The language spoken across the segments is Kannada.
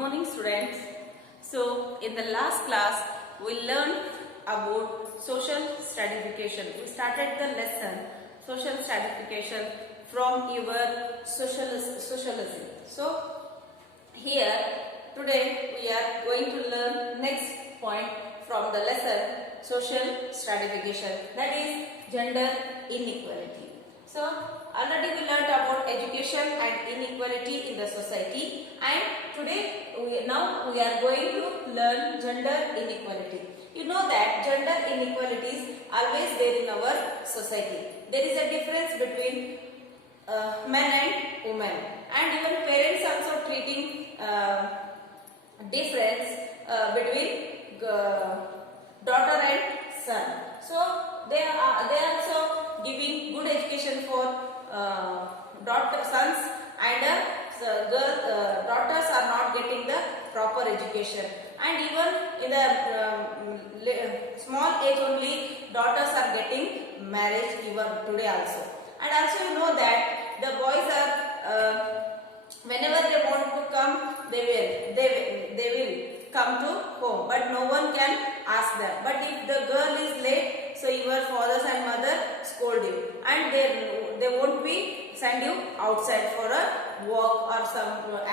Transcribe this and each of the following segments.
morning students. So in the last class we learned about social stratification. We started the lesson social stratification from your socialism. So here today we are going to learn next point from the lesson social stratification, that is gender inequality. So already we learned about education and inequality in the society, and today we are going to learn gender inequality. You know that gender inequality is always there in our society. There is a difference between men and women, and even parents also treating difference between daughter and son. So they also giving good education for sons, and daughters are not getting the proper education, and even in the small age only daughters are getting marriage even today also. And also you know that the boys are whenever they want to come, they will come to home, but no one can ask them. But if the girl is late, so your fathers and mother scold you, and they won't be send you outside for a walk or some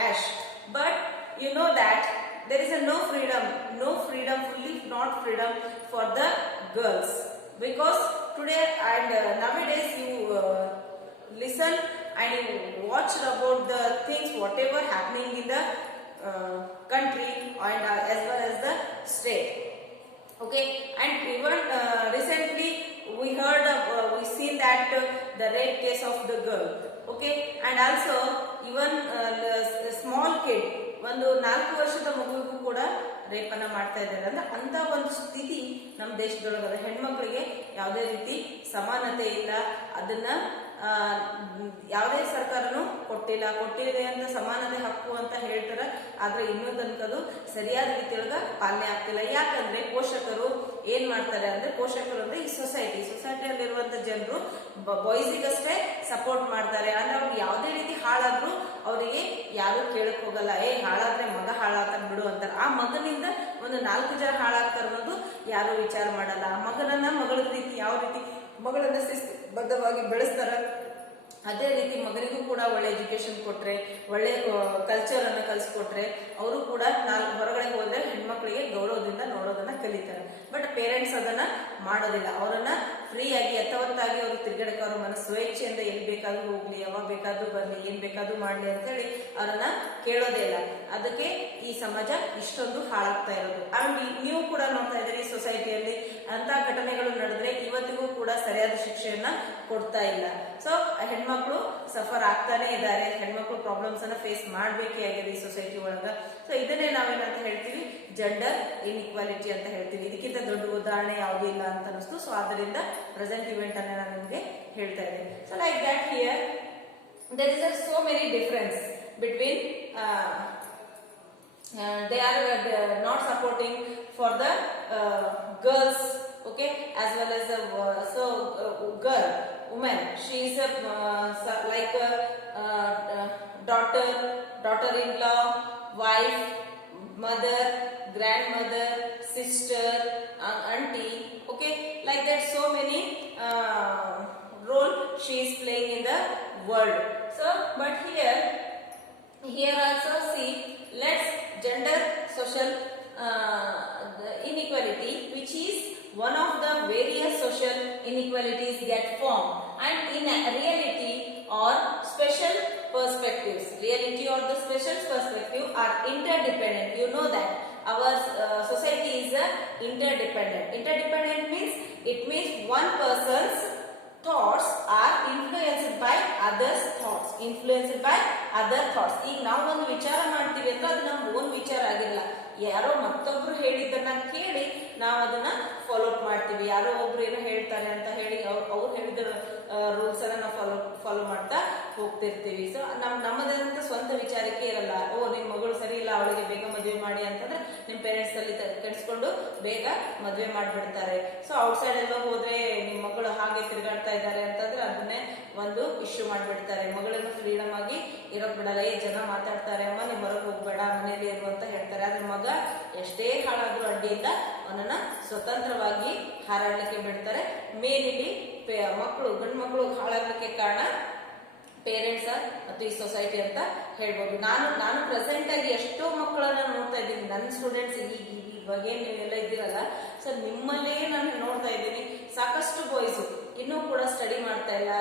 ash. But you know that there is no freedom, fully not freedom for the girls, because today and nowadays you listen and you watch about the things whatever happening in the country and as well as the state. Okay, and even recently we heard we seen that the rape case of the girl. Okay, and also even the small kid, ಒಂದು 4 ವರ್ಷದ ಮಗುವಿಗೂ ಕೂಡ ರೇಪ್ ಅನ್ನ ಮಾಡ್ತಾ ಇದ್ದಾರೆ. ಅಂದ್ರೆ ಅಂತ ಒಂದು ಸ್ಥಿತಿ ನಮ್ಮ ದೇಶದೊಳಗದ ಹೆಣ್ಮಕ್ಳಿಗೆ ಯಾವುದೇ ರೀತಿ ಸಮಾನತೆ ಇಲ್ಲ. ಅದನ್ನ ಯಾವುದೇ ಸರ್ಕಾರನು ಕೊಟ್ಟಿದೆ ಅಂತ ಸಮಾನತೆ ಹಕ್ಕು ಅಂತ ಹೇಳ್ತಾರ, ಆದ್ರೆ ಇನ್ನೂ ತನಕದು ಸರಿಯಾದ ರೀತಿಯೊಳಗ ಪಾಲನೆ ಆಗ್ತಿಲ್ಲ. ಯಾಕಂದ್ರೆ ಪೋಷಕರು ಏನ್ ಮಾಡ್ತಾರೆ ಅಂದ್ರೆ, ಪೋಷಕರು ಅಂದ್ರೆ ಈ ಸೊಸೈಟಿಯಲ್ಲಿರುವಂತ ಜನರು ಬಾಯ್ಸಿಗಷ್ಟೇ ಸಪೋರ್ಟ್ ಮಾಡ್ತಾರೆ. ಅಂದ್ರೆ ಅವ್ರಿಗೆ ಯಾವುದೇ ರೀತಿ ಹಾಳಾದ್ರೂ ಅವರಿಗೆ ಯಾರು ಕೇಳಕ್ ಹೋಗಲ್ಲ. ಹಾಳಾದ್ರೆ ಮಗ ಹಾಳಾಗ್ತಾನೆ ಬಿಡು ಅಂತಾರೆ. ಆ ಮಗನಿಂದ ಒಂದು 4 ಜನ ಹಾಳಾಗ್ತಾರ ಅನ್ನೋದು ಯಾರು ವಿಚಾರ ಮಾಡಲ್ಲ. ಆ ಮಗಳ ರೀತಿ ಯಾವ ರೀತಿ ಮಗಳನ್ನ ಶಿಸ್ತುಬದ್ಧವಾಗಿ ಬೆಳೆಸ್ತಾರ, ಅದೇ ರೀತಿ ಮಗನಿಗೂ ಕೂಡ ಒಳ್ಳೆ ಎಜುಕೇಶನ್ ಕೊಟ್ರೆ, ಒಳ್ಳೆ ಕಲ್ಚರ್ ಅನ್ನ ಕಲಿಸ್ಕೊಟ್ರೆ ಅವರು ಕೂಡ ಹೊರಗಡೆ ಹೋದ್ರೆ ಹೆಣ್ಮಕ್ಳಿಗೆ ಗೌರವದಿಂದ ನೋಡೋದನ್ನ ಕಲಿತಾರೆ. ಬಟ್ ಪೇರೆಂಟ್ಸ್ ಅದನ್ನ ಮಾಡೋದಿಲ್ಲ. ಅವರನ್ನ ಫ್ರೀ ಆಗಿ ಯಥಾವತ್ತಾಗಿ ಅವರು ತಿರುಗಾಡಕ್ಕೆ ಅವ್ರ ಮನಸ್ಸು ಸ್ವೇಚ್ಛೆಯಿಂದ ಎಲ್ಲಿ ಬೇಕಾದ್ರೂ ಹೋಗ್ಲಿ, ಯಾವಾಗ ಬೇಕಾದ್ರೂ ಬರ್ಲಿ, ಏನ್ ಬೇಕಾದ್ರೂ ಮಾಡ್ಲಿ ಅಂತ ಹೇಳಿ ಅವರನ್ನ ಕೇಳೋದೇ ಇಲ್ಲ. ಅದಕ್ಕೆ ಈ ಸಮಾಜ ಇಷ್ಟೊಂದು ಹಾಳಾಗ್ತಾ ಇರೋದು. ಅಂಡ್ ನೀವು ಕೂಡ ನೋಡ್ತಾ ಇದ್ದೀರಿ ಸೊಸೈಟಿಯಲ್ಲಿ ಅಂತ ಘಟನೆಗಳು ನಡೆದ್ರೆ ಇವತ್ತಿಗೂ ಕೂಡ ಸರಿಯಾದ ಶಿಕ್ಷೆಯನ್ನ ಕೊಡ್ತಾ ಇಲ್ಲ. ಸೊ ಹೆಣ್ಮಕ್ಳು ಸಫರ್ ಆಗ್ತಾನೆ ಇದ್ದಾರೆ. ಹೆಣ್ಮಕ್ಳು ಪ್ರಾಬ್ಲಮ್ಸ್ ಅನ್ನ ಫೇಸ್ ಮಾಡ್ಬೇಕೇ ಆಗಿದೆ ಈ ಸೊಸೈಟಿ ಒಳಗ. ಸೊ ಇದನ್ನೇ ನಾವೇನಂತ ಹೇಳ್ತೀವಿ, ಜೆಂಡರ್ ಇನ್ಇಕ್ವಾಲಿಟಿ ಅಂತ ಹೇಳ್ತೀವಿ. ಇದಕ್ಕಿಂತ ದೊಡ್ಡ ಉದಾಹರಣೆ ಯಾವುದೂ ಇಲ್ಲ ಅಂತ ಅನಿಸ್ತು. ಸೊ ಆದ್ದರಿಂದ ಪ್ರೆಸೆಂಟ್ ಇವೆಂಟ್ ಅನ್ನ ನಾನು ನಿಮಗೆ ಹೇಳ್ತಾ ಇದ್ದೀನಿ. So like that here there is so many difference between they are not supporting for the girls, okay, as well as the woman, she is like daughter-in-law, wife, mother, grandmother, sister, auntie, okay, like that so many role she is playing in the world. So but here also see, let's gender social inequality, which is one of the various social inequalities that form, and in reality or special perspectives, reality or the special perspective are interdependent. You know that our society is interdependent means it means one person's thoughts are influenced by others thoughts, ಈಗ ನಾವು ಒಂದು ವಿಚಾರ ಮಾಡ್ತೀವಿ ಅಂದ್ರೆ ಅದು ನಮ್ಮ ಓನ್ ವಿಚಾರ ಆಗಿಲ್ಲ. ಯಾರೋ ಮತ್ತೊಬ್ರು ಹೇಳಿದ್ದನ್ನ ಕೇಳಿ ನಾವು ಅದನ್ನ ಫಾಲೋ ಅಪ್ ಮಾಡ್ತೀವಿ. ಯಾರೋ ಒಬ್ರು ಏನೋ ಹೇಳ್ತಾರೆ ಅಂತ ಹೇಳಿ ಅವ್ರು ಹೇಳಿದ ರೂಲ್ಸ್ ಅನ್ನ ನಾವು ಫಾಲೋ ಮಾಡ್ತಾ ಹೋಗ್ತಿರ್ತೀವಿ. ಸೊ ನಮ್ಮದಂತ ಸ್ವಂತ ವಿಚಾರಕ್ಕೆ ಇರಲ್ಲ. ನಿಮ್ ಮಗಳು ಸರಿ ಇಲ್ಲ, ಅವಳಿಗೆ ಬೇಗ ಮದುವೆ ಮಾಡಿ ಅಂತಂದ್ರೆ ನಿಮ್ ಪೇರೆಂಟ್ಸ್ ಅಲ್ಲಿ ಕೆಡಿಸ್ಕೊಂಡು ಬೇಗ ಮದುವೆ ಮಾಡ್ಬಿಡ್ತಾರೆ. ಸೊ ಔಟ್ಸೈಡ್ ಎಲ್ಲ ಹೋದ್ರೆ ನಿಮ್ ಮಗಳು ಹಾಗೆ ತಿರುಗಾಡ್ತಾ ಇದ್ದಾರೆ ಅಂತಂದ್ರೆ ಅದನ್ನೇ ಒಂದು ಇಶ್ಯೂ ಮಾಡ್ಬಿಡ್ತಾರೆ. ಮಗಳನ್ನ ಫ್ರೀಡಮ್ ಆಗಿ ಇರೋಕ್ ಬಿಡಲ್ಲ. ಜನ ಮಾತಾಡ್ತಾರೆ, ಅಮ್ಮ ನೀವು ಹೊರಗೆ ಹೋಗ್ಬೇಡ, ಮನೆಯಲ್ಲಿ ಇರುವಂತ ಮಗ ಎಷ್ಟೇ ಹಾಳಾದ್ರೂ ಅಡ್ಡಿಯಿಂದ ಅವನನ್ನ ಸ್ವತಂತ್ರವಾಗಿ ಹಾರಾಡ್ಲಿಕ್ಕೆ ಬಿಡ್ತಾರೆ. ಮೇಲಿಲ್ಲಿ ಮಕ್ಕಳು ಗಂಡು ಮಕ್ಕಳು ಹಾಳಾಗ್ಲಿಕ್ಕೆ ಕಾರಣ ಪೇರೆಂಟ್ಸ್ ಮತ್ತು ಈ ಸೊಸೈಟಿ ಅಂತ ಹೇಳ್ಬೋದು. ನಾನು ಪ್ರೆಸೆಂಟ್ ಆಗಿ ಎಷ್ಟೋ ಮಕ್ಕಳನ್ನ ನೋಡ್ತಾ ಇದ್ದೀನಿ. ನನ್ನ ಸ್ಟೂಡೆಂಟ್ಸ್ ಇವಾಗ ನೀವೆಲ್ಲ ಇದ್ದೀರಲ್ಲ, ಸೊ ನಿಮ್ಮಲ್ಲೇ ನಾನು ನೋಡ್ತಾ ಇದ್ದೀನಿ ಸಾಕಷ್ಟು ಬಾಯ್ಸ್ ಇನ್ನೂ ಕೂಡ ಸ್ಟಡಿ ಮಾಡ್ತಾ ಇಲ್ಲ,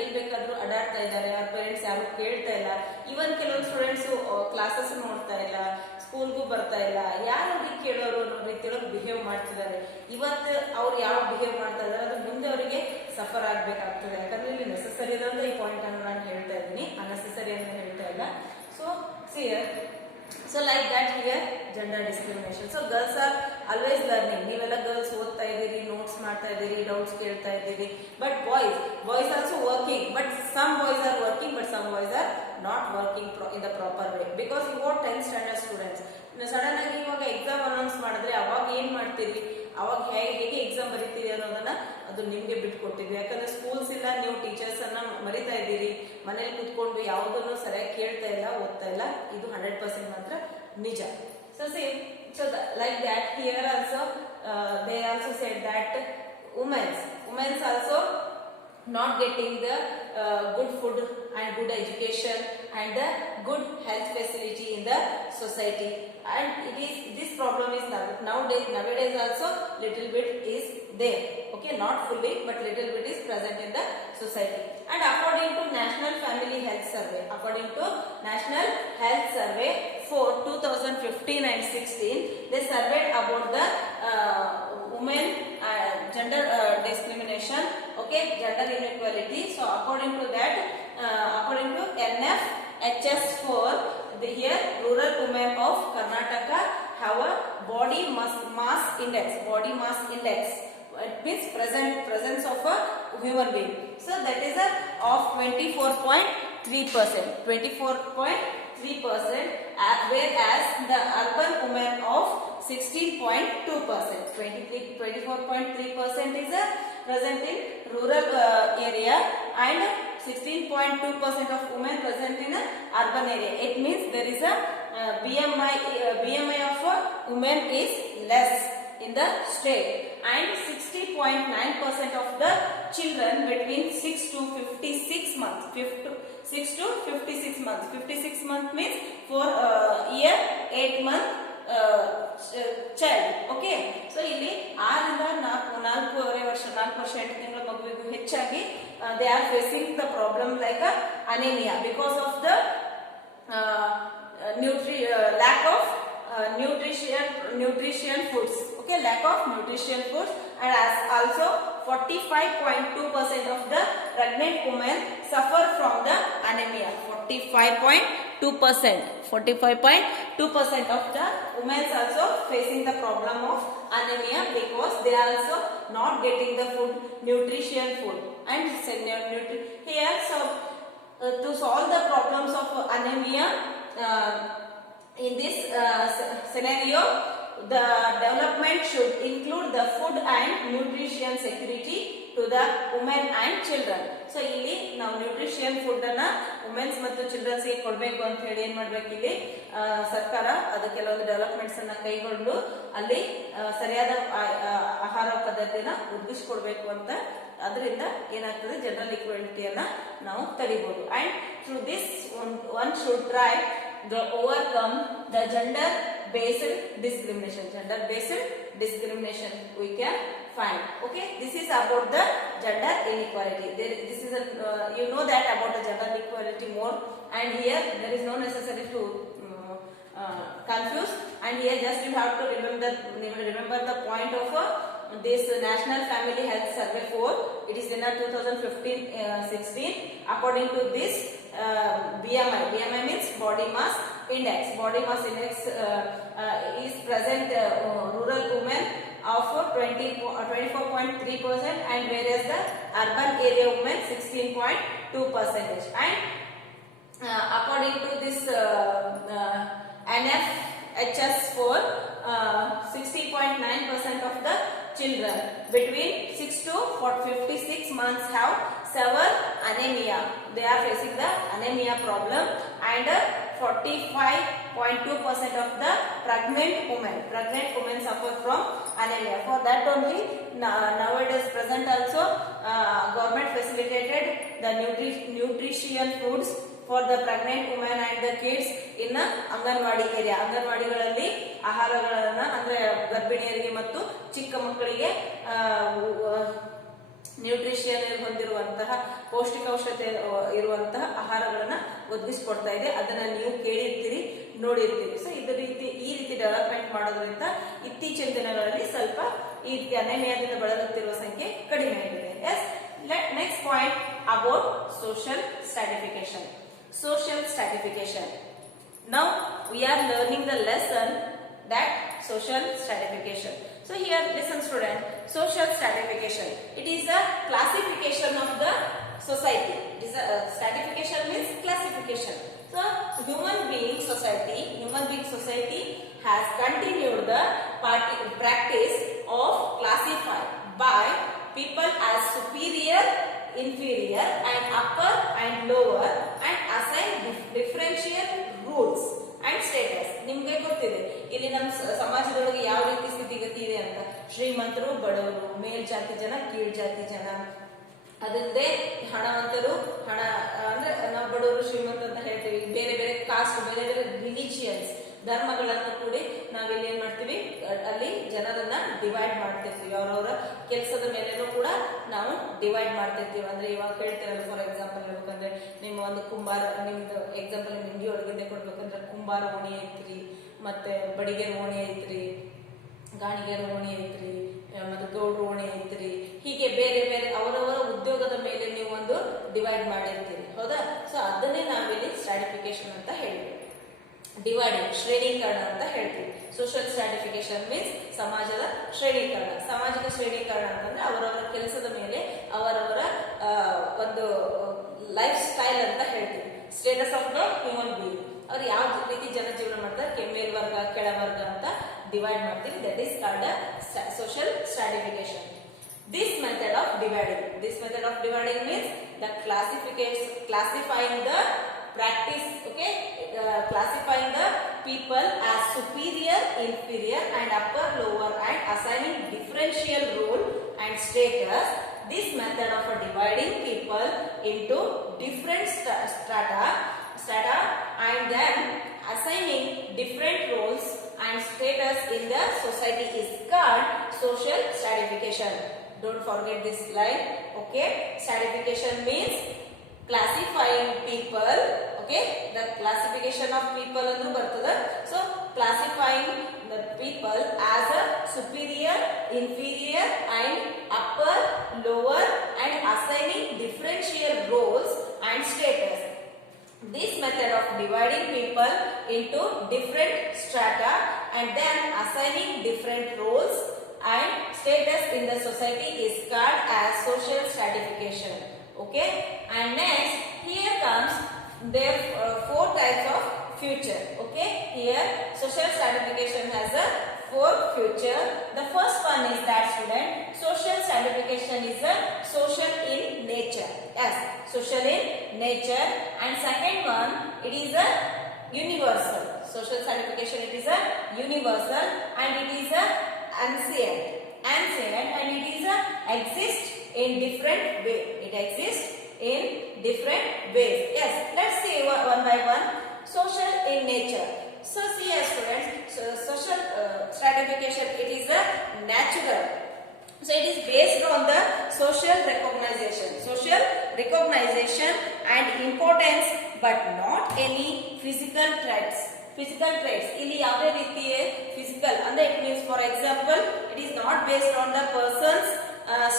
ಎಲ್ಲಿ ಬೇಕಾದ್ರೂ ಅಡ್ಡಾಡ್ತಾ ಇದ್ದಾರೆ, ಅವ್ರ ಪೇರೆಂಟ್ಸ್ ಯಾರು ಕೇಳ್ತಾ ಇಲ್ಲ. ಇವನ್ ಕೆಲವೊಂದು ಸ್ಟೂಡೆಂಟ್ಸ್ ಕ್ಲಾಸಸ್ ನೋಡ್ತಾ ಇಲ್ಲ, ಸ್ಕೂಲ್ಗೂ ಬರ್ತಾ ಇಲ್ಲ, ಯಾರು ಅವ್ರಿಗೆ ಕೇಳೋರು ಅನ್ನೋ ರೀತಿಯೊಳಗೆ ಬಿಹೇವ್ ಮಾಡ್ತಿದ್ದಾರೆ. ಇವತ್ತು ಅವ್ರು ಯಾವ ಬಿಹೇವ್ ಮಾಡ್ತಾ ಇದ್ದಾರೆ ಅದು ಮುಂದೆ ಅವರಿಗೆ ಸಫರ್ ಆಗ್ಬೇಕಾಗ್ತದೆ. ಯಾಕಂದ್ರೆ ಇಲ್ಲಿ ನೆಸೆಸರಿ ಇರೋದ್ರೆ ಈ ಪಾಯಿಂಟ್ ಅನ್ನು ನಾನು ಹೇಳ್ತಾ ಇದ್ದೀನಿ, ಅನ್ನೆಸೆಸರಿ ಅಂತ ಹೇಳ್ತಾ ಇಲ್ಲ. So So like that here gender discrimination. So girls are always learning. ನೀವೆಲ್ಲ girls ಓದ್ತಾ ಇದ್ದೀರಿ, ನೋಟ್ಸ್ ಮಾಡ್ತಾ ಇದ್ದೀರಿ, ಡೌಟ್ಸ್ ಕೇಳ್ತಾ ಇದ್ದೀರಿ. But boys also working. But some boys are working, but some boys are not working in the proper way. Because you are 10th standard students. Sudden ಆಗಿ ಇವಾಗ ಎಕ್ಸಾಮ್ ಅನೌನ್ಸ್ ಮಾಡಿದ್ರೆ ಅವಾಗ ಏನ್ ಮಾಡ್ತೀರಿ, ಅವಾಗ ಹೇಗೆ ಎಕ್ಸಾಮ್ ಬರೀತೀರಿ ಅನ್ನೋದನ್ನ ಅದು ನಿಮ್ಗೆ ಬಿಟ್ಕೊಟ್ಟಿದ್ವಿ. ಯಾಕಂದ್ರೆ ಸ್ಕೂಲ್ಸ್ ಇಲ್ಲ, ನೀವು ಟೀಚರ್ಸ್ ಅನ್ನ ಮರಿತಾ ಇದ್ದೀರಿ, ಮನೇಲಿ ಕುತ್ಕೊಂಡು ಯಾವುದನ್ನು ಸರಿಯಾಗಿ ಕೇಳ್ತಾ ಇಲ್ಲ, ಓದ್ತಾ ಇಲ್ಲ. ಇದು 100% ಮಾತ್ರ ನಿಜ. So like that here also they also said that women's also not getting the good food and good education and the good health facility in the society. And this problem is nowadays also little bit is there. Okay, not fully but little bit is present in the society. And according to National Family Health Survey for 2015 and 16, they surveyed about the women gender discrimination, okay, gender inequality. So according to that, according to NFHS4, here rural women of Karnataka have a body mass index. It means presence of a human being. So that is of 24.3%. Whereas the urban women of 16.2%. 24.3% is present in rural area and 16.2% of women present in urban area. It means there is a BMI of women is less in the state, and 60.9% of the children between 6 to 56 months. 56 months means for year 8 month child. Okay, so ಇಲ್ಲಿ 6 ರಿಂದ 4.5 ವರ್ಷ 8 ತಿಂಗಳ ಮಗುವಿಗೂ ಹೆಚ್ಚಾಗಿ they are facing the problem like anemia because of the lack of nutrition foods. Okay, lack of nutrition foods. And as also 45.2% of the pregnant women suffer from the anemia. 45.2% of the women also facing the problem of anemia because they are also not getting the nutrition food. And here, so to solve the problems of anemia in this scenario, the development should include the food and nutrition security to the women and children. So ಇಲ್ಲಿ ನಾವು ನ್ಯೂಟ್ರಿಷನ್ ಫುಡ್ ಅನ್ನ ವುಮೆನ್ಸ್ ಮತ್ತು ಚಿಲ್ಡ್ರನ್ಸ್ ಗೆ ಕೊಡಬೇಕು ಅಂತ ಹೇಳಿ ಏನ್ ಮಾಡ್ಬೇಕು, ಇಲ್ಲಿ ಸರ್ಕಾರ ಅದು ಕೆಲವೊಂದು ಡೆವಲಪ್ಮೆಂಟ್ಸ್ ಅನ್ನ ಕೈಗೊಂಡು ಅಲ್ಲಿ ಸರಿಯಾದ ಆಹಾರ ಪದ್ಧತಿಯನ್ನ ಒದಗಿಸಿಕೊಡ್ಬೇಕು ಅಂತ. ಅದರಿಂದ ಏನಾಗ್ತದೆ, ಜನರಲ್ ಇಕ್ವಾಲಿಟಿಯನ್ನ ನಾವು ತಡಿಬಹುದು. And through this one should try to overcome the gender based discrimination we can find. Okay, this is about the gender inequality. This is you know that about the gender equality more, and here there is no necessary to confuse. And here just you have to remember the point of this National Family Health Survey 4. It is in 2015-16. According to this BMI means body mass index. Body mass index is present rural women of 24.3%, and whereas the urban area women 16.2%. And according to this NFHS4, 60.9% of the children between 6 to 56 months have severe anemia. They are facing the anemia problem, and 45.2% of the pregnant women suffer from anemia. For that only nowadays present also government facilitated the nutrition foods for the pregnant women and the kids in anganwadi area. ಅಂಗನವಾಡಿಗಳಲ್ಲಿ ಆಹಾರಗಳನ್ನ ಅಂದ್ರೆ ಗರ್ಭಿಣಿಯರಿಗೆ ಮತ್ತು ಚಿಕ್ಕ ಮಕ್ಕಳಿಗೆ ನ್ಯೂಟ್ರಿಷನ್ ಹೊಂದಿರುವಂತಹ ಪೌಷ್ಟಿಕಾಂಶತೆ ಇರುವಂತಹ ಆಹಾರಗಳನ್ನ ಒದಗಿಸಿಕೊಡ್ತಾ ಇದೆ. ಅದನ್ನ ನೀವು ಕೇಳಿರ್ತೀರಿ, ನೋಡಿರ್ತೀರಿ. ಸೊ ಈ ರೀತಿ ಡೆವಲಪ್ಮೆಂಟ್ ಮಾಡೋದ್ರಿಂದ ಇತ್ತೀಚಿನ ದಿನಗಳಲ್ಲಿ ಸ್ವಲ್ಪ ಈ ಅನೆಮಿಯಾದಿಂದ ಬಳಲುತ್ತಿರುವ ಸಂಖ್ಯೆ ಕಡಿಮೆ ಆಗಿದೆ. Yes, next point about social stratification. Social stratification. Now we are learning the lesson that social stratification. So here listen student, social stratification, it is a classification of the society. It is a stratification means classification. So human being society has continued the practice of classify by people as superior, inferior and upper and lower and assign differential rules and status. ನಿಮಗೆ ಗೊತ್ತಿದೆ ಇಲ್ಲಿ ನಮ್ಮ ಸಮಾಜದೊಳಗೆ ಯಾವ ರೀತಿ ಸ್ಥಿತಿಗತಿ ಇದೆ ಅಂತ. ಶ್ರೀಮಂತರು, ಬಡವರು, ಮೇಲ್ಜಾತಿ ಜನ, ಕೀಳ್ಜಾತಿ ಜನ, ಅದಲ್ಲದೆ ಹಣವಂತರು, ಹಣ ಅಂದ್ರೆ ನಾವು ಬಡವರು ಶ್ರೀಮಂತ ಅಂತ ಹೇಳ್ತೀವಿ. ಬೇರೆ ಬೇರೆ ಕಾಸ್ಟ್, ಬೇರೆ ಬೇರೆ ರಿಲಿಜಿಯನ್ಸ್, ಧರ್ಮಗಳನ್ನು ಕೂಡಿ ನಾವಿಲ್ಲಿ ಏನ್ ಮಾಡ್ತೀವಿ, ಅಲ್ಲಿ ಜನರನ್ನ ಡಿವೈಡ್ ಮಾಡ್ತಿರ್ತೀವಿ. ಅವರವರ ಕೆಲಸದ ಮೇಲೇನೂ ಕೂಡ ನಾವು ಡಿವೈಡ್ ಮಾಡ್ತಿರ್ತೀವಿ. ಅಂದ್ರೆ ಇವಾಗ ಹೇಳ್ತೀರಲ್ಲ, ಫಾರ್ ಎಕ್ಸಾಂಪಲ್ ಹೇಳ್ಬೇಕಂದ್ರೆ ನಿಮ್ಮ ಒಂದು ಕುಂಬಾರ, ನಿಮ್ದು ಎಕ್ಸಾಂಪಲ್ ನಿಮ್ಗೆ ಒಳಗಿಂದ ಕೊಡ್ಬೇಕಂದ್ರೆ ಕುಂಬಾರ ಓಣಿ ಐತ್ರಿ, ಮತ್ತೆ ಬಡಿಗೆರ ಓಣಿ ಐತ್ರಿ, ಗಾಣಿಗೆರ ಓಣಿ ಐತ್ರಿ, ಮತ್ತೆ ಗೌಡ್ರ ಓಣಿ ಐತ್ರಿ. ಹೀಗೆ ಬೇರೆ ಬೇರೆ ಅವರವರ ಉದ್ಯೋಗದ ಮೇಲೆ ನೀವು ಒಂದು ಡಿವೈಡ್ ಮಾಡಿರ್ತೀರಿ, ಹೌದಾ? ಸೊ ಅದನ್ನೇ ನಾವಿಲ್ಲಿ ಸ್ಟ್ರಾಟಿಫಿಕೇಶನ್ ಅಂತ ಹೇಳ್ತೀವಿ. ಡಿವೈಡಿಂಗ್, ಶ್ರೇಣೀಕರಣ ಅಂತ ಹೇಳ್ತೀವಿ. ಸೋಷಿಯಲ್ ಸ್ಟ್ರಾಟಿಫಿಕೇಶನ್ ಮೀನ್ಸ್ ಸಮಾಜದ ಶ್ರೇಣೀಕರಣ. ಸಾಮಾಜಿಕ ಶ್ರೇಣೀಕರಣ ಅಂತಂದ್ರೆ ಅವರವರ ಕೆಲಸದ ಮೇಲೆ ಅವರವರ ಒಂದು ಲೈಫ್ ಸ್ಟೈಲ್ ಅಂತ ಹೇಳ್ತೀವಿ. Status of the human being, ಅವ್ರು ಯಾವ ರೀತಿ ಜನಜೀವನ ಮಾಡ್ತಾರೆ, ಮೇಲ್ವರ್ಗ, ಕೆಳವರ್ಗ ಅಂತ ಡಿವೈಡ್ ಮಾಡ್ತೀವಿ. That is called social stratification. This method of dividing means the classifying the practice, okay, classifying the people as superior, inferior and upper, lower and assigning differential role and status. This method of dividing people into different strata and then assigning different roles and status in the society is called social stratification. Don't forget this line, okay? Stratification means classifying people, okay? The classification of people andu bartada. So classifying the people as a superior, inferior and upper, lower and assigning differential roles and status. This method of dividing people into different strata and then assigning different roles and status in the society is called as social stratification. Okay, and next here comes there four types of future. Okay, here social stratification has a four future. The first one is that student, social stratification is a social in nature. Yes, social in nature. And second one, it is a universal. Social stratification, it is a universal and it is a ancient and it is a exist in different way. It exists in different ways. Yes, let's see one by one. Social in nature. So see as students, so social stratification, it is a natural. So it is based on the social recognition and importance but not any physical traits. ಇಲ್ಲಿ ಯಾವುದೇ ರೀತಿಯ ಫಿಸಿಕಲ್ ಅಂದ್ರೆ it means for example it is not based on the persons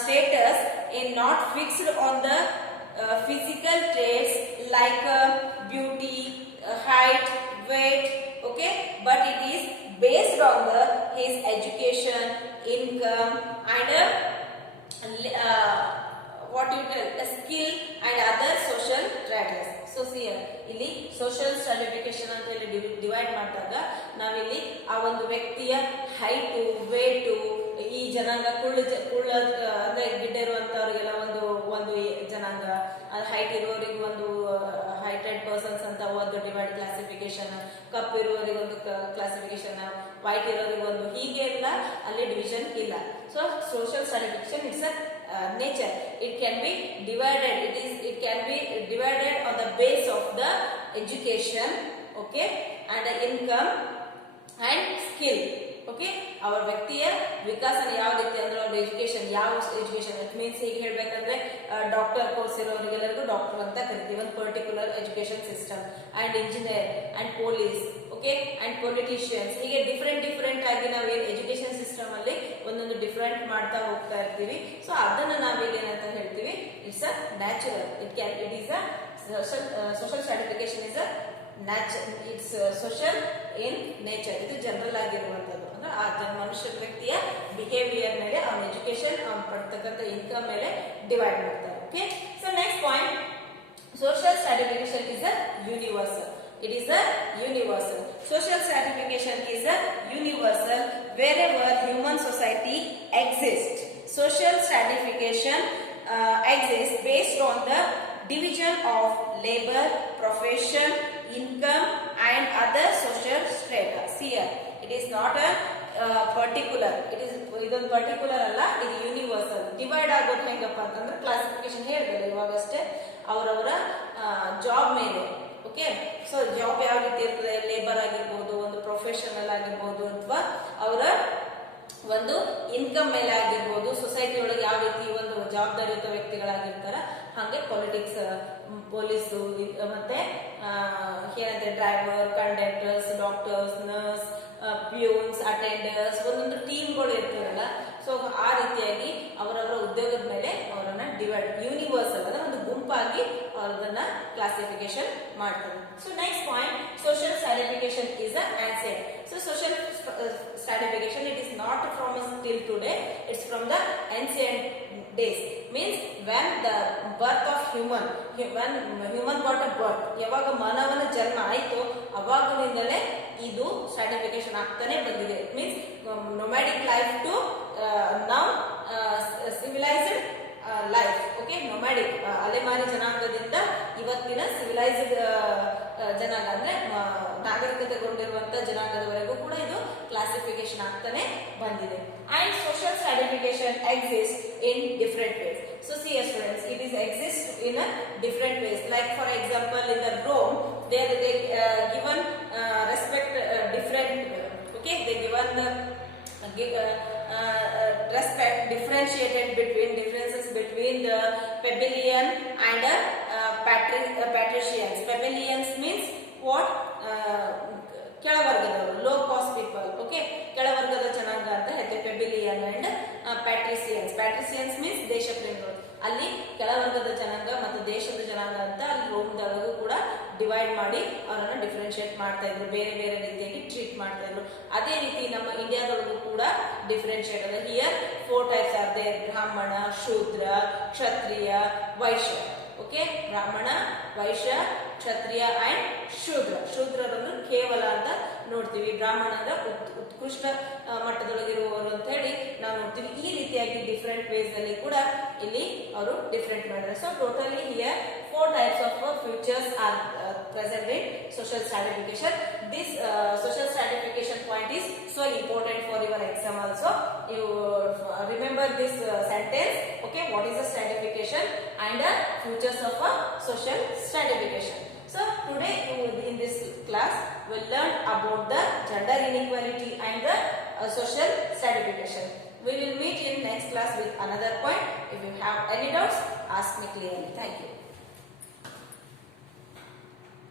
status is not fixed on the physical traits like beauty, height, weight, okay, but it is based on his education, income and what you tell, a skill and other social traits. So see ಇಲ್ಲಿ ಸೋಷಿಯಲ್ ಸ್ಟ್ರಾಟಿಫಿಕೇಶನ್ ಅಂತ ಹೇಳಿ ಡಿವೈಡ್ ಮಾಡಿದಾಗ ನಾವಿಲ್ಲಿ ಆ ಒಂದು ವ್ಯಕ್ತಿಯ ಹೈಟು, ವೇಟು, ಈ ಜನಾಂಗ ಕುಳ್ಳ ಅಂದ್ರೆ ಗಿಡ್ಡ ಇರುವಂತವ್ರಿಗೆಲ್ಲ ಒಂದು ಜನಾಂಗ, ಹೈಟ್ ಇರುವವರಿಗೆ ಒಂದು ಹೈಟೆಡ್ ಪರ್ಸನ್ಸ್ ಅಂತ ಒಂದು ಡಿವೈಡ್ ಕ್ಲಾಸಿಫಿಕೇಶನ್, ಕಪ್ ಇರುವವರಿಗೆ ಒಂದು ಕ್ಲಾಸಿಫಿಕೇಶನ್, ವೈಟ್ ಇರೋರಿಗೆ ಒಂದು, ಹೀಗೆ ಎಲ್ಲ ಅಲ್ಲಿ ಡಿವಿಷನ್ ಇಲ್ಲ. So social stratification it's a nature. It can be divided. It can be divided on the base of the education, okay, and the income and skill. Okay, ಅವರ ವ್ಯಕ್ತಿಯ ವಿಕಾಸನ ಯಾವ ರೀತಿ ಅಂದ್ರೆ ಅವ್ರ ಎಜುಕೇಶನ್, ಯಾವ ಎಜುಕೇಶನ್ ಇಟ್ ಮೀನ್ಸ್ ಹೀಗೆ ಹೇಳ್ಬೇಕಂದ್ರೆ ಡಾಕ್ಟರ್ ಕೋರ್ಸ್ ಇರೋರಿಗೆಲ್ಲರಿಗೂ ಡಾಕ್ಟರ್ ಅಂತ ಕರಿತೀವಿ, ಒಂದು particular education system. And engineer and police, okay, and politicians, ಹೀಗೆ ಡಿಫ್ರೆಂಟ್ ಆಗಿ ನಾವು ಏನು ಎಜುಕೇಶನ್ ಸಿಸ್ಟಮ್ ಅಲ್ಲಿ ಒಂದೊಂದು ಡಿಫ್ರೆಂಟ್ ಮಾಡ್ತಾ ಹೋಗ್ತಾ ಇರ್ತೀವಿ. ಸೊ ಅದನ್ನ ನಾವೀಗ ಏನಂತ ಹೇಳ್ತೀವಿ, it's a natural. It is a social stratification is a it's social in nature. ಇದು ಜನರಲ್ ಆಗಿರುವಂತದ್ದು, ಅಂದ್ರೆ ಆ ಮನುಷ್ಯ ವ್ಯಕ್ತಿಯ ಬಿಹೇವಿಯರ್ ಮೇಲೆ, ಅವನ ಎಜುಕೇಶನ್, ಅವನ ಪಡ್ತಕ್ಕಂಥ ಇನ್ಕಮ್ ಮೇಲೆ ಡಿವೈಡ್ ಮಾಡ್ತಾರೆ. Okay, so next point, social stratification is a universal. It is a universal. Social stratification is a universal wherever human society exists. Social stratification exists based on the division of labor, profession, income and other social strata. See here, it is not a particular. It is ಇದೊಂದು ಪರ್ಟಿಕ್ಯುಲರ್ ಅಲ್ಲ, ಇದು ಯೂನಿವರ್ಸಲ್. ಡಿವೈಡ್ ಆಗೋದು ಹೆಂಗಪ್ಪ ಅಂತಂದ್ರೆ ಕ್ಲಾಸಿಫಿಕೇಶನ್ ಹೇಳಿದ್ರೆ ಇವಾಗಷ್ಟೇ, ಅವರವರ ಜಾಬ್ ಮೇಲೆ. ಓಕೆ, ಸೊ ಜಾಬ್ ಯಾವ ರೀತಿ ಇರ್ತದೆ, ಲೇಬರ್ ಆಗಿರ್ಬೋದು, ಒಂದು ಪ್ರೊಫೆಷನಲ್ ಆಗಿರ್ಬೋದು, ಅಥವಾ ಅವರ ಒಂದು ಇನ್ಕಮ್ ಮೇಲೆ ಆಗಿರ್ಬೋದು, ಸೊಸೈಟಿ ಒಳಗೆ ಯಾವ ರೀತಿ ಒಂದು ಜವಾಬ್ದಾರಿಯುತ ವ್ಯಕ್ತಿಗಳಾಗಿರ್ತಾರ, ಹಾಗೆ ಪೊಲಿಟಿಕ್ಸ್, ಪೊಲೀಸು, ಮತ್ತೆ ಏನಂದ್ರೆ driver, conductors, doctors, nurse, peons, attenders, ಒಂದೊಂದು ಟೀಮ್ಗಳು ಇರ್ತಾರಲ್ಲ. ಸೊ ಆ ರೀತಿಯಾಗಿ ಅವರವರ ಉದ್ಯೋಗದ ಮೇಲೆ ಅವರನ್ನ ಡಿವೈಡ್, ಯೂನಿವರ್ಸಲ್ ಅಂದ್ರೆ ಒಂದು ಗುಂಪಾಗಿ ಅವರದನ್ನ ಕ್ಲಾಸಿಫಿಕೇಶನ್ ಮಾಡ್ತಾರೆ. So next point, social stratification is a ancient. So social stratification, it is not from till today, it's from the ancient days. Means when the birth of human got a birth, ಯಾವಾಗ ಮಾನವನ ಜನ್ಮ ಆಯ್ತು ಅವಾಗಲಿಂದಲೇ ಇದು ಸ್ಟ್ರಾಟಿಫಿಕೇಶನ್ ಆಗ್ತಾನೆ ಬಂದಿದೆ. Means nomadic life to now civilized life. Okay, nomadic ಅಲೆಮಾರಿ ಜನಾಂಗದಿಂದ ಇವತ್ತಿನ ಸಿವಿಲೈಸ್ಡ್ ಜನಾಂಗ ಅಂದ್ರೆ ನಾಗರಿಕತೆಗೊಂಡಿರುವಂತ ಜನಾಂಗದವರೆಗೂ ಕೂಡ ಇದು ಕ್ಲಾಸಿಫಿಕೇಶನ್ ಆಗ್ತಾನೆ ಬಂದಿದೆ. And social stratification exist in different ways. So see students, it is exist in different ways. Like for example, in the Rome they given respect different. Okay, they given the respect differentiated between differences between the plebeian and patricians. Plebeians means what? ಕೆಳವರ್ಗದವರು, ಲೋ ಕಾಸ್ಟ್ ಪೀಪಲ್. ಓಕೆ, ಕೆಳವರ್ಗದ ಜನಾಂಗ ಅಂತ ಹೇಳ್ತೇವೆ ಪ್ಲೆಬಿಲಿಯನ್ ಅಂಡ್ ಪ್ಯಾಟ್ರಿಸಿಯನ್ಸ್. ಪ್ಯಾಟ್ರಿಸಿಯನ್ಸ್ ಮೀನ್ಸ್ ದೇಶ ಪ್ರೇಮಿಗಳು. ಅಲ್ಲಿ ಕೆಳವರ್ಗದ ಜನಾಂಗ ಮತ್ತು ದೇಶದ ಜನಾಂಗ ಅಂತ ಅಲ್ಲಿ ರೋಮ್ದೊಳಗೂ ಕೂಡ ಡಿವೈಡ್ ಮಾಡಿ ಅವರನ್ನ ಡಿಫ್ರೆನ್ಶಿಯೇಟ್ ಮಾಡ್ತಾ ಇದ್ರು, ಬೇರೆ ಬೇರೆ ರೀತಿಯಾಗಿ ಟ್ರೀಟ್ ಮಾಡ್ತಾ ಇದ್ರು. ಅದೇ ರೀತಿ ನಮ್ಮ ಇಂಡಿಯಾದೊಳಗೂ ಕೂಡ ಡಿಫ್ರೆನ್ಶಿಯೇಟ್ ಅದ. ಹಿಯರ್ 4 ಟೈಪ್ಸ್ ಆರ್ ದೇರ್: ಬ್ರಾಹ್ಮಣ, ಶೂದ್ರ, ಕ್ಷತ್ರಿಯ, ವೈಶ್ಯ. ಓಕೆ, ಬ್ರಾಹ್ಮಣ, ವೈಶ್ಯ, ಕ್ಷತ್ರಿಯ ಅಂಡ್ ಶೂದ್ರ. ಶೂದ್ರರನ್ನು ಕೇವಲ ಅಂತ ನೋಡ್ತೀವಿ, ಬ್ರಾಹ್ಮಣ ಅಂದ್ರೆ ಉತ್ಕೃಷ್ಟ ಮಟ್ಟದೊಳಗಿರುವವರು ಅಂತ ಹೇಳಿ ನಾವು ನೋಡ್ತೀವಿ. ಈ ರೀತಿಯಾಗಿ ಡಿಫ್ರೆಂಟ್ ವೇಸ್ ಅಲ್ಲಿ ಕೂಡ ಇಲ್ಲಿ ಅವರು ಡಿಫ್ರೆಂಟ್ ಮಾಡಿದ್ದಾರೆ. So totally here 4 types of features are present in social stratification. This social stratification point is so important for your exam also. You remember this sentence. Okay, what is the stratification and the features of a social stratification. So today in this class we will learn about the gender inequality and the social stratification. We will meet in next class with another point. If you have any doubts, ask me clearly. Thank you.